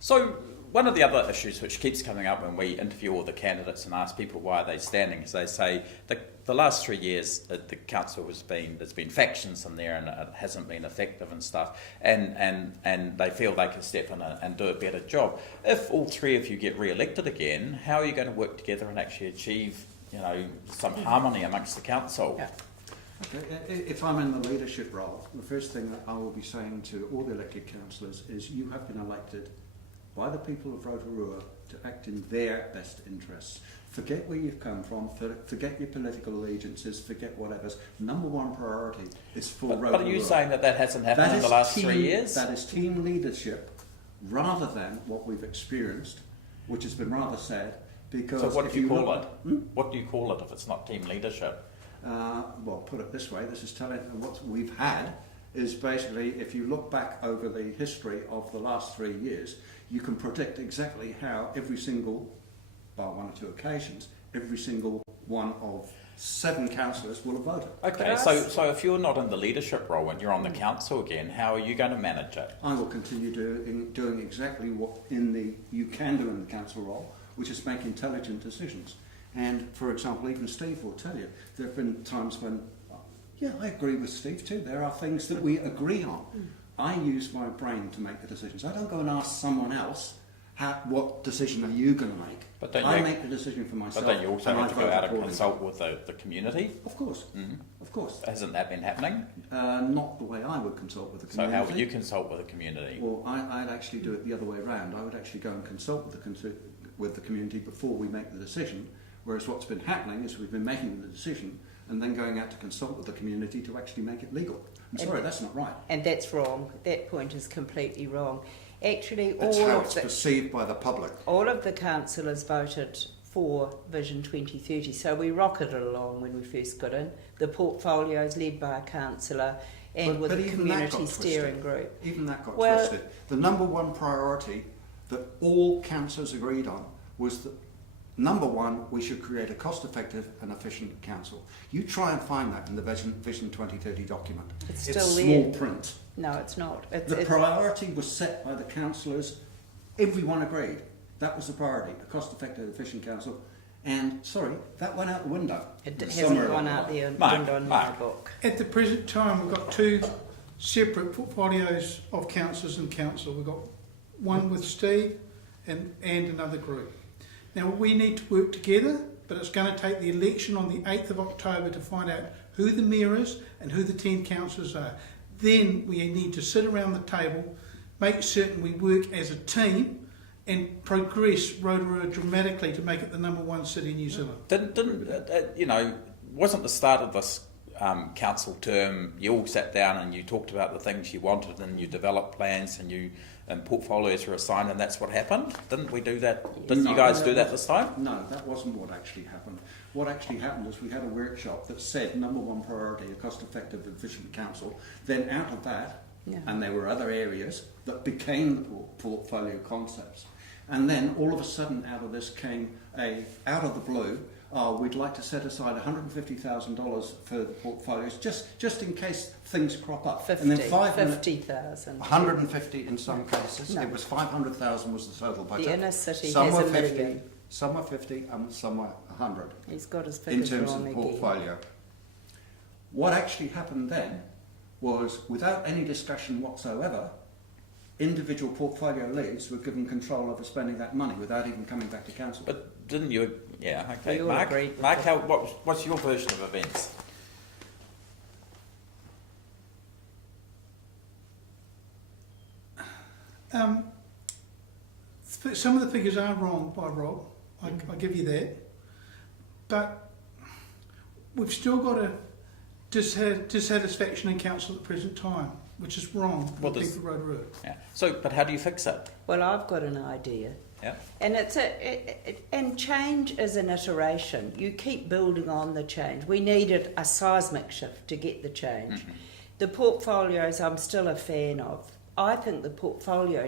So one of the other issues which keeps coming up when we interview all the candidates and ask people why they're standing is they say the last 3 years the council there's been factions in there and it hasn't been effective and stuff, and they feel they can step in and do a better job. If all three of you get re-elected again, how are you going to work together and actually achieve some harmony amongst the council? Yeah. Okay. If I'm in the leadership role, the first thing that I will be saying to all the elected councillors is you have been elected by the people of Rotorua to act in their best interests. Forget where you've come from, forget your political allegiances, forget whatever's. Number one priority is for Rotorua. But are you saying that hasn't happened in the last 3 years? That is team leadership rather than what we've experienced, which has been rather sad. Because so what do you call it? What do you call it if it's not team leadership? Well, put it this way, this is telling what we've had is basically, if you look back over the history of the last 3 years, you can predict exactly how every single, bar one or two occasions, every single one of 7 councillors will have voted. Okay, so if you're not in the leadership role and you're on the council again, how are you going to manage it? I will continue doing exactly what you can do in the council role, which is make intelligent decisions. And, for example, even Steve will tell you, there have been times when, yeah, I agree with Steve too. There are things that we agree on. I use my brain to make the decisions. I don't go and ask someone else, what decision are you going to make? But I make the decision for myself. But don't you also have to go out and consult with the community? Of course. Mm-hmm. Of course. Hasn't that been happening? Not the way I would consult with the community. So how would you consult with the community? Well, I'd actually do it the other way around. I would actually go and consult with the community before we make the decision. Whereas what's been happening is we've been making the decision and then going out to consult with the community to actually make it legal. I'm sorry, that's not right. And that's wrong. That point is completely wrong. Actually, that's how it's perceived by the public. All of the councillors voted for Vision 2030, so we rocketed along when we first got in. The portfolio's led by a councillor and with a community steering group. Even that got twisted. The number one priority that all councillors agreed on was that number one, we should create a cost-effective and efficient council. You try and find that in the Vision 2030 document. It's still small print. No, it's not. The priority was set by the councillors. Everyone agreed. That was the priority, a cost-effective, efficient council. And, sorry, that went out the window. It hasn't gone out the window in my book. At the present time, we've got 2 separate portfolios of councillors and council. We've got one with Steve and another group. Now, we need to work together, but it's going to take the election on the 8th of October to find out who the mayor is and who the 10 councillors are. Then we need to sit around the table, make certain we work as a team and progress Rotorua dramatically to make it the number 1 city in New Zealand. Wasn't the start of this council term, you all sat down and you talked about the things you wanted and you developed plans and portfolios were assigned, and that's what happened? Didn't we do that? Didn't you guys do that this time? No, that wasn't what actually happened. What actually happened is we had a workshop that said number 1 priority, a cost-effective and efficient council. Then out of that, and there were other areas that became the portfolio concepts. And then all of a sudden out of this came out of the blue, we'd like to set aside $150,000 for the portfolios, just in case things crop up. 50,000. 150 in some cases. No. It was 500,000 was the total budget. The inner city some has were a million. Some were 50 and some were 100. He's got his figures in terms wrong of portfolio. Again. What actually happened then was, without any discussion whatsoever, individual portfolio leads were given control over spending that money without even coming back to council. But didn't you? Yeah, okay. Mark, what's your version of events? Some of the figures are wrong by Rob. I give you that. But we've still got a dissatisfaction in council at the present time, which is wrong for the people of Rotorua. Yeah. So, but how do you fix it? Well, I've got an idea. Yeah. And and change is an iteration. You keep building on the change. We needed a seismic shift to get the change. Mm-hmm. The portfolios I'm still a fan of. I think the portfolio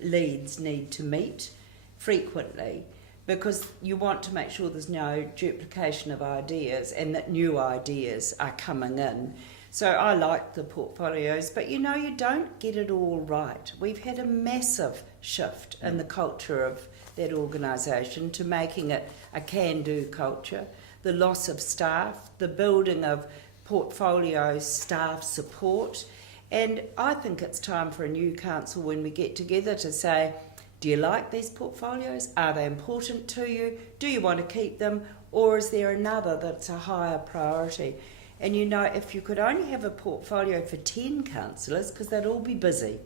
leads need to meet frequently because you want to make sure there's no duplication of ideas and that new ideas are coming in. So I like the portfolios, but you know, you don't get it all right. We've had a massive shift in the culture of that organisation to making it a can-do culture, the loss of staff, the building of portfolios, staff support. And I think it's time for a new council when we get together to say, do you like these portfolios? Are they important to you? Do you want to keep them? Or is there another that's a higher priority? And you know, if you could only have a portfolio for 10 councillors, because they'd all be busy,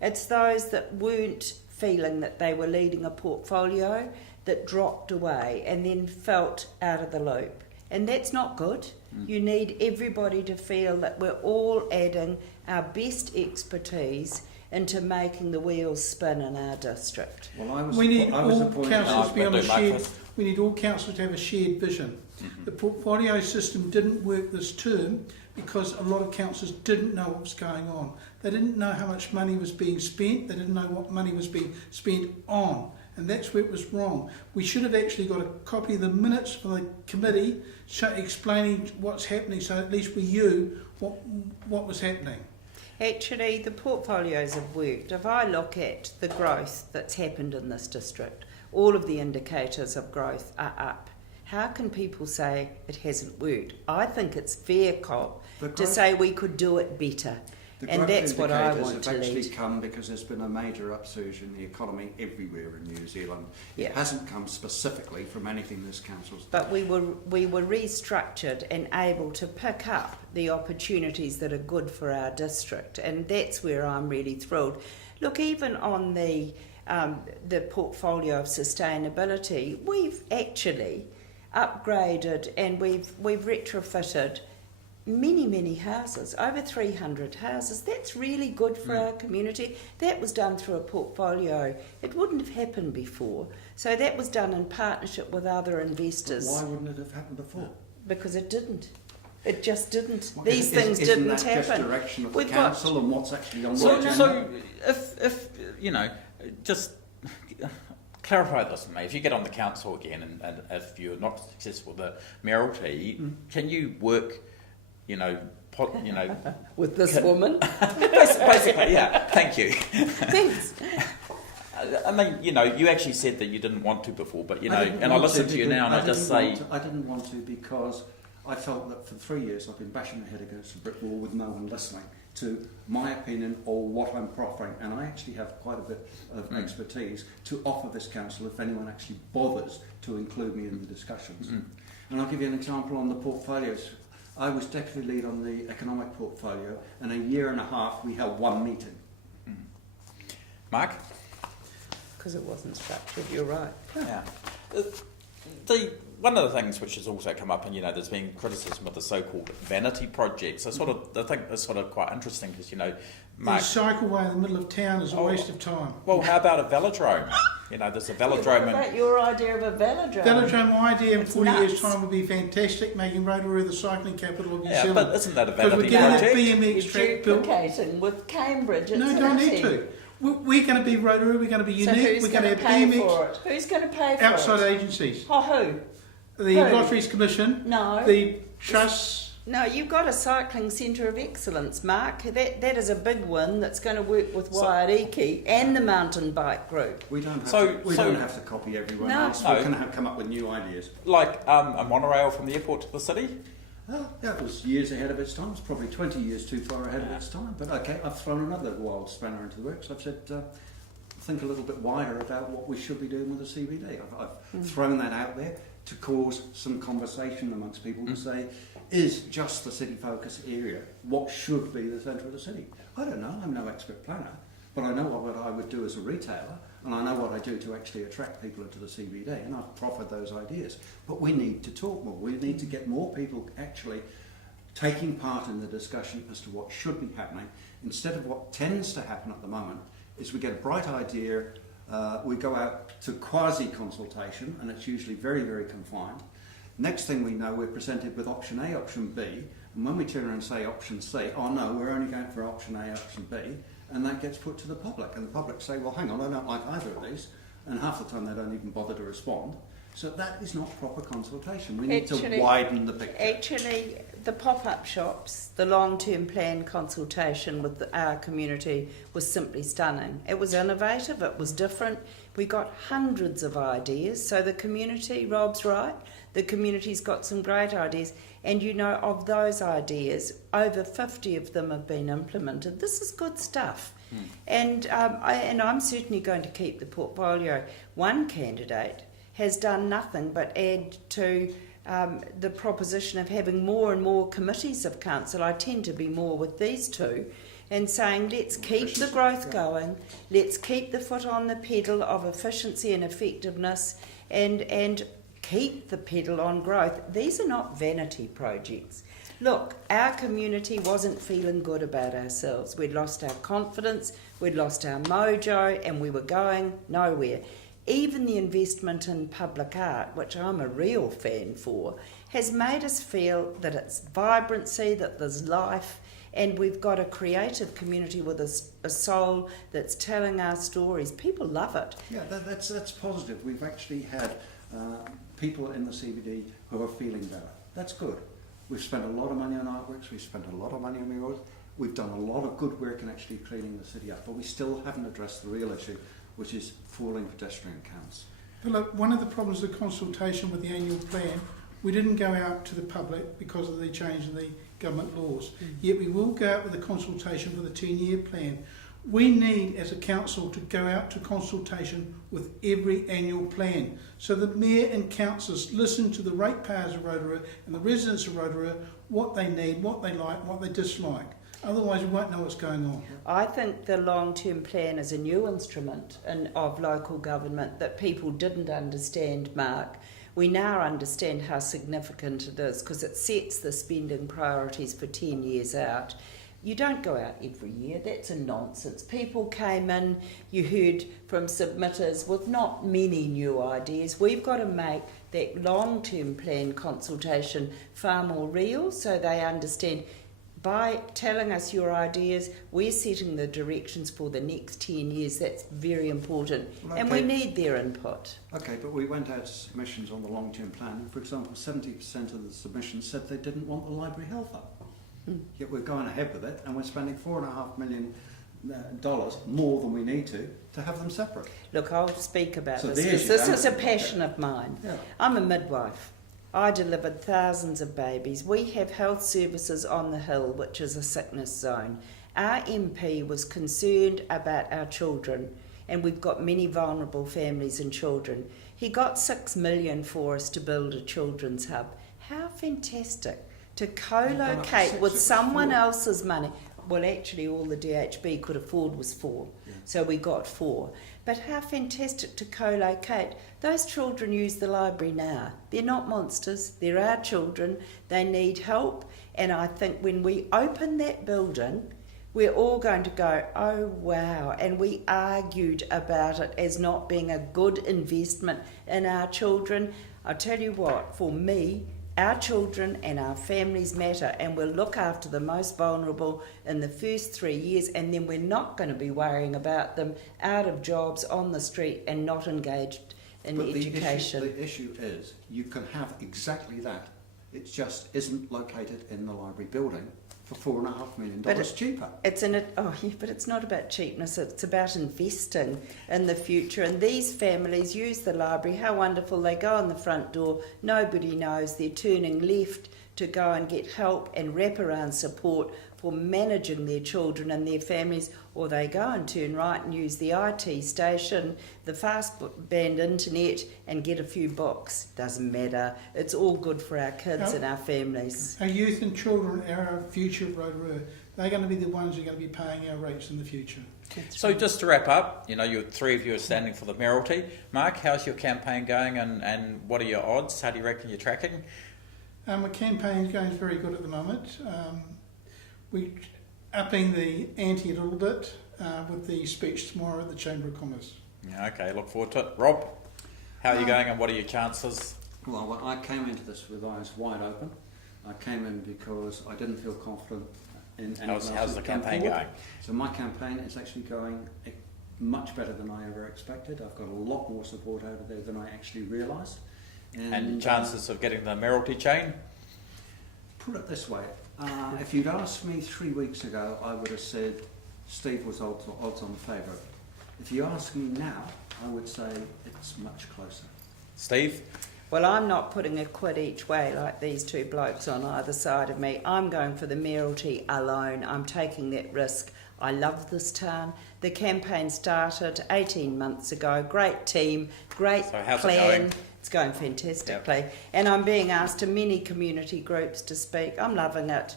it's those that weren't feeling that they were leading a portfolio that dropped away and then felt out of the loop. And that's not good. You need everybody to feel that we're all adding our best expertise into making the wheels spin in our district. Well, We need I was all appointed- councillors to be on a I'll do my shared. first. We need all councillors to have a shared vision. The portfolio system didn't work this term because a lot of councillors didn't know what was going on. They didn't know how much money was being spent. They didn't know what money was being spent on, and that's where it was wrong. We should have actually got a copy of the minutes from the committee explaining what's happening, so at least we knew what was happening. Actually, the portfolios have worked. If I look at the growth that's happened in this district, all of the indicators of growth are up. How can people say it hasn't worked? I think it's fair cop to say we could do it better. The And growth that's what I indicators want to have actually lead. come because there's been a major upsurge in the economy everywhere in New Zealand. Yeah. It hasn't come specifically from anything this council's done. But we were restructured and able to pick up the opportunities that are good for our district, and that's where I'm really thrilled. Look, even on the portfolio of sustainability, we've actually upgraded and we've retrofitted many houses, over 300 houses. That's really good for our community. That was done through a portfolio. It wouldn't have happened before. So that was done in partnership with other investors. But why wouldn't it have happened before? Because it didn't. It just didn't. Well, These things isn't didn't that just happen. direction of the We've got- council and what's actually on the So, agenda? so if you know, just clarify this with me. If you get on the council again, and if you're not successful with the mayoralty, can you work, with this woman. basically, yeah. Thank you. Thanks. I mean, you actually said that you didn't want to before, but I didn't and I want listen to you because- now, and I just say, I didn't want to because I felt that for 3 years I've been bashing my head against a brick wall with no one listening to my opinion or what I'm proffering, and I actually have quite a bit of expertise to offer this council if anyone actually bothers to include me in the discussions. And I'll give you an example on the portfolios. I was deputy lead on the economic portfolio, and a year and a half we held one meeting. Mark. Because it wasn't structured, you're right. Yeah. One of the things which has also come up, and there's been criticism of the so-called Vanity Projects. I think it's sort of quite interesting because Mark. The cycleway in the middle of town is a waste of time. Well, how about a velodrome? There's a What velodrome. about your idea of a velodrome? Velodrome, my idea in It's 40 years' nuts. time would be fantastic, making Rotorua the cycling capital of New Yeah, Zealand. but isn't that a Because we're vanity getting a project? BMX You're track built. duplicating with Cambridge. It's No, don't need nutty. to. We're going to be Rotorua, we're going to be So unique, who's we're going going to to have pay BMX for it? Who's going to pay for outside it? agencies. Oh, who? The Who? Lotteries Commission, No. the trusts. No, you've got a cycling centre of excellence, Mark. That is a big one that's going to work with Waiariki and the mountain bike group. We don't have, So- to, we so- don't have to copy everyone No. else. No. We can come up with new ideas. Like a monorail from the airport to the city? Well, that was years ahead of its time. It's probably 20 years too far ahead of its time. But okay, I've thrown another wild spanner into the works. I've said, think a little bit wider about what we should be doing with the CBD. I've thrown that out there to cause some conversation amongst people to say, is just the city focus area what should be the centre of the city? I don't know. I'm no expert planner, but I know what I would do as a retailer, and I know what I do to actually attract people into the CBD, and I've proffered those ideas. But we need to talk more. We need to get more people actually taking part in the discussion as to what should be happening, instead of what tends to happen at the moment, is we get a bright idea, we go out to quasi-consultation, and it's usually very, very confined. Next thing we know, we're presented with option A, option B, and when we turn around and say option C, oh no, we're only going for option A, option B, and that gets put to the public, and the public say, well, hang on, I don't like either of these, and half the time they don't even bother to respond. So that is not proper consultation. We need to widen the picture. Actually, the pop-up shops, the long-term plan consultation with our community was simply stunning. It was innovative, it was different. We got hundreds of ideas. So the community, Rob's right, the community's got some great ideas. And you know, of those ideas, over 50 of them have been implemented. This is good stuff. And I'm certainly going to keep the portfolio. One candidate has done nothing but add to the proposition of having more and more committees of council. I tend to be more with these two, and saying let's keep the growth going, let's keep the foot on the pedal of efficiency and effectiveness, and keep the pedal on growth. These are not vanity projects. Look, our community wasn't feeling good about ourselves. We'd lost our confidence, we'd lost our mojo, and we were going nowhere. Even the investment in public art, which I'm a real fan for, has made us feel that it's vibrancy, that there's life, and we've got a creative community with a soul that's telling our stories. People love it. Yeah, that's positive. We've actually had people in the CBD who are feeling better. That's good. We've spent a lot of money on artworks, we've spent a lot of money on murals, we've done a lot of good work in actually cleaning the city up, but we still haven't addressed the real issue, which is falling pedestrian counts. But look, one of the problems of the consultation with the annual plan, we didn't go out to the public because of the change in the government laws. Yet we will go out with a consultation for the 10-year plan. We need, as a council, to go out to consultation with every annual plan. So the mayor and councillors listen to the ratepayers of Rotorua and the residents of Rotorua, what they need, what they like, what they dislike. Otherwise we won't know what's going on. I think the long-term plan is a new instrument of local government that people didn't understand, Mark. We now understand how significant it is because it sets the spending priorities for 10 years out. You don't go out every year, that's a nonsense. People came in, you heard from submitters with not many new ideas. We've got to make that long-term plan consultation far more real so they understand by telling us your ideas, we're setting the directions for the next 10 years. That's very important. Well, and we need their input. Okay, but we went out to submissions on the long-term plan. For example, 70% of the submissions said they didn't want the library health up. Yet we're going ahead with it, and we're spending $4.5 million more than we need to have them separate. Look, I'll speak about So this because this is a passion of mine. Yeah. I'm a midwife. I delivered thousands of babies. We have health services on the hill, which is a sickness zone. Our MP was concerned about our children, and we've got many vulnerable families and children. He got $6 million for us to build a children's hub. How fantastic to co-locate with someone else's money. Well, actually, all the DHB could afford was 4, so we got 4. But how fantastic to co-locate. Those children use the library now. They're not monsters, they're our children. They need help, and I think when we open that building, we're all going to go, oh wow, and we argued about it as not being a good investment in our children. I tell you what, for me, our children and our families matter, and we'll look after the most vulnerable in the first 3 years, and then we're not going to be worrying about them out of jobs, on the street, and not engaged in education. The issue is you can have exactly that. It just isn't located in the library building for $4.5 million cheaper. But it's not about cheapness, it's about investing in the future. And these families use the library, how wonderful, they go in the front door, nobody knows, they're turning left to go and get help and wraparound support for managing their children and their families, or they go and turn right and use the IT station, the fast band internet, and get a few books. Doesn't matter. It's all good for our kids and our families. Our youth and children are our future of Rotorua. They're going to be the ones who are going to be paying our rates in the future. So just to wrap up, you 3 of you are standing for the mayoralty. Mark, how's your campaign going, and what are your odds? How do you reckon you're tracking? My campaign's going very good at the moment. We're upping the ante a little bit with the speech tomorrow at the Chamber of Commerce. Yeah, okay, look forward to it. Rob, how are you going, and what are your chances? Well, I came into this with eyes wide open. I came in because I didn't feel confident in anyone else. How's the campaign going? So my campaign is actually going much better than I ever expected. I've got a lot more support over there than I actually realised. And chances of getting the mayoralty chain? put it this way. If you'd asked me 3 weeks ago, I would have said Steve was odds-on favourite. If you ask me now, I would say it's much closer. Steve? Well, I'm not putting a quid each way like these two blokes on either side of me. I'm going for the mayoralty alone. I'm taking that risk. I love this town. The campaign started 18 months ago. Great team, great So how's it plan. going? It's going fantastically. And I'm being asked to many community groups to speak. I'm loving it.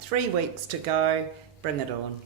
3 weeks to go. Bring it on.